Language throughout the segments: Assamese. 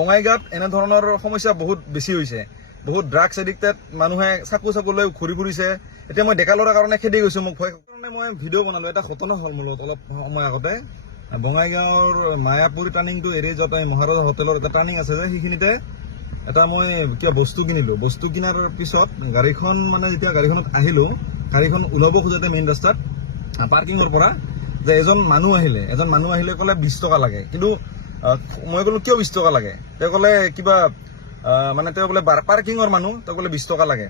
বঙাইগাঁৱত এনেধৰণৰ সমস্যা বহুত বেছি হৈছে। বহুত ড্ৰাগছ এডিক্টেড মানুহে চাকু লৈ ঘূৰি ফুৰিছে। এতিয়া মই ডেকা ল'ৰাৰ কাৰণে খেদি গৈছোঁ, মোক ভয় কাৰণে মই ভিডিঅ' বনালোঁ। এটা ঘটনা হ'ল মোৰ লগত অলপ সময় আগতে। বঙাইগাঁৱৰ মায়াপুৰী টাৰ্ণিংটো এৰি য'ত মহাৰাজা হোটেলৰ এটা টাৰ্ণিং আছে যে, সেইখিনিতে এটা মই কিবা বস্তু কিনিলোঁ। বস্তু কিনাৰ পিছত গাড়ীখন যেতিয়া গাড়ীখনত আহিলোঁ, গাড়ীখন ওলাব খোজোতে মেইন ৰাস্তাত পাৰ্কিঙৰ পৰা যে এজন মানুহ আহিলে ক'লে 20 টকা লাগে। কিন্তু মই ক'লো কিয় 20 টকা লাগে? তেওঁ ক'লে কিবা তেওঁ বোলে পাৰ্কিঙৰ মানুহ, তেওঁ ক'লে 20 টকা লাগে।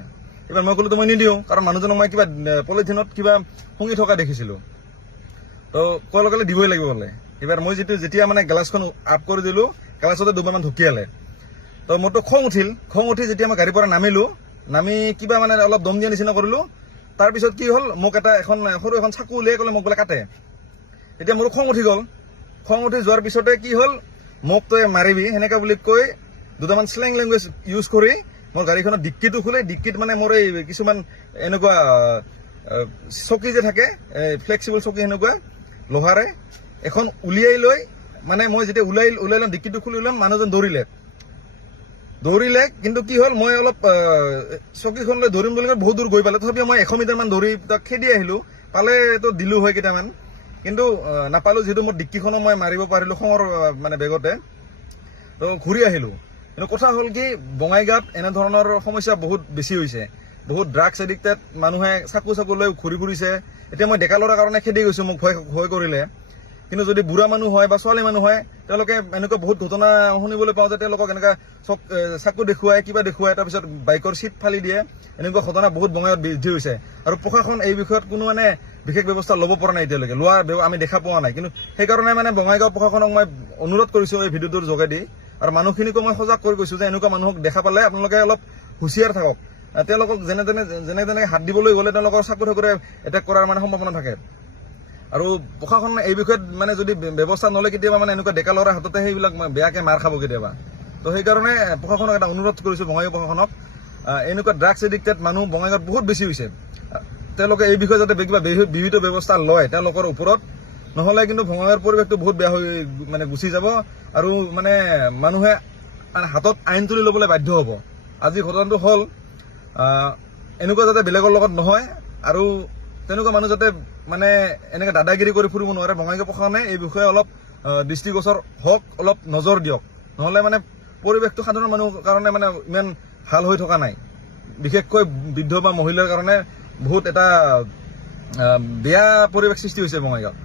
এবাৰ মই ক'লো তো মই নিদিওঁ, কাৰণ মানুহজনক মই কিবা পলিথিনত কিবা শুঙি থকা দেখিছিলোঁ। তো কোৱাৰ লগে দিবই লাগিব বোলে। এবাৰ মই যেতিয়া গ্লাছখন আপ কৰি দিলোঁ, গ্লাছতে দুবাৰমান ঢুকিয়ালে। তো মোৰতো খং উঠি যেতিয়া মই গাড়ীৰ পৰা নামি কিবা অলপ দম দিয়া নিচিনা কৰিলোঁ। তাৰপিছত কি হ'ল, মোক সৰু এখন চাকু উলিয়াই ক'লে মোক বোলে কাটে। তেতিয়া মোৰ খং উঠি গ'ল। খং উঠি যোৱাৰ পিছতে কি হ'ল, মোক তই মাৰিবি সেনেকা বুলি কৈ দুটামান শ্লেং লেংগুৱেজ ইউজ কৰি মোৰ গাড়ীখনৰ ডিক্কিটো খোলে। ডিক্কিত মোৰ এই কিছুমান এনেকুৱা চকী যে থাকে, ফ্লেক্সিবল চকী সেনেকুৱা লোহাৰে এখন উলিয়াই লৈ মই যেতিয়া ওলাই ল'ম, ডিক্কিটো খুলি ল'ম, মানুহজন দৌৰিলে। কিন্তু কি হ'ল, মই অলপ চকীখনলৈ ধৰিম বুলি বহুত দূৰ গৈ পালে। তথাপিও মই 100 মিটাৰমান দৌৰি তাক খেদি আহিলোঁ। পালেতো দিলোঁ হয় কেইটামান, কিন্তু নাপালোঁ। যিহেতু মোৰ ডিক্কিখনো মই মাৰিব পাৰিলোঁ খঙৰ বেগতে, তো ঘূৰি আহিলোঁ। কিন্তু কথা হ'ল কি, বঙাইগাঁৱত এনেধৰণৰ সমস্যা বহুত বেছি হৈছে। বহুত ড্ৰাগছ এডিক্টেড মানুহে চাকু লৈ ঘূৰি ফুৰিছে। এতিয়া মই ডেকা ল'ৰাৰ কাৰণে খেদি গৈছোঁ, মোক ভয় কৰিলে। কিন্তু যদি বুঢ়া মানুহ হয় বা ছোৱালী মানুহ হয়, তেওঁলোকে এনেকুৱা বহুত ঘটনা শুনিবলৈ পাওঁ যে তেওঁলোকক এনেকুৱা চাকু দেখুৱাই কিবা দেখুৱাই তাৰপিছত বাইকৰ চিট ফালি দিয়ে। এনেকুৱা ঘটনা বহুত বঙাইগাঁৱত বৃদ্ধি হৈছে। আৰু প্ৰশাসন এই বিষয়ত কোনো বিশেষ ব্যৱস্থা ল'ব পৰা নাই, এতিয়ালৈকে আমি দেখা পোৱা নাই। কিন্তু সেইকাৰণে বঙাইগাঁও প্ৰশাসনক মই অনুৰোধ কৰিছোঁ এই ভিডিঅ'টোৰ যোগেদি। আৰু মানুহখিনিকো মই সজাগ কৰি কৈছোঁ যে এনেকুৱা মানুহক দেখা পালে আপোনালোকে অলপ হুঁচিয়াৰ থাকক। তেওঁলোকক যেনে হাত দিবলৈ গ'লে তেওঁলোকৰ চাকুৰে এটেক কৰাৰ সম্ভাৱনা থাকে। আৰু প্ৰশাসন এই বিষয়ত যদি ব্যৱস্থা নলয়, কেতিয়াবা এনেকুৱা ডেকা ল'ৰাৰ হাততে সেইবিলাক বেয়াকৈ মাৰ খাব কেতিয়াবা। তো সেইকাৰণে প্ৰশাসনক এটা অনুৰোধ কৰিছোঁ, বঙাইগাঁও প্ৰশাসনক। এনেকুৱা ড্ৰাগছ এডিক্টেড মানুহ বঙাইগাঁৱত বহুত বেছি হৈছে। তেওঁলোকে এই বিষয়ে যাতে কিবা বিহিত ব্যৱস্থা লয় তেওঁলোকৰ ওপৰত, নহ'লে কিন্তু বঙাইগাঁৱৰ পৰিৱেশটো বহুত বেয়া হৈ গুচি যাব। আৰু মানুহে হাতত আইন তুলি ল'বলৈ বাধ্য হ'ব। আজি ঘটনাটো হ'ল, এনেকুৱা যাতে বেলেগৰ লগত নহয়, আৰু তেনেকুৱা মানুহ যাতে এনেকৈ দাদাগিৰি কৰি ফুৰিব নোৱাৰে। বঙাইগাঁও প্ৰশাসনে এই বিষয়ে অলপ দৃষ্টিগোচৰ হওক, অলপ নজৰ দিয়ক। নহ'লে পৰিৱেশটো সাধাৰণ মানুহৰ কাৰণে ইমান ভাল হৈ থকা নাই। বিশেষকৈ বৃদ্ধ বা মহিলাৰ কাৰণে বহুত এটা বেয়া পৰিৱেশ সৃষ্টি হৈছে বঙাইগাঁৱত।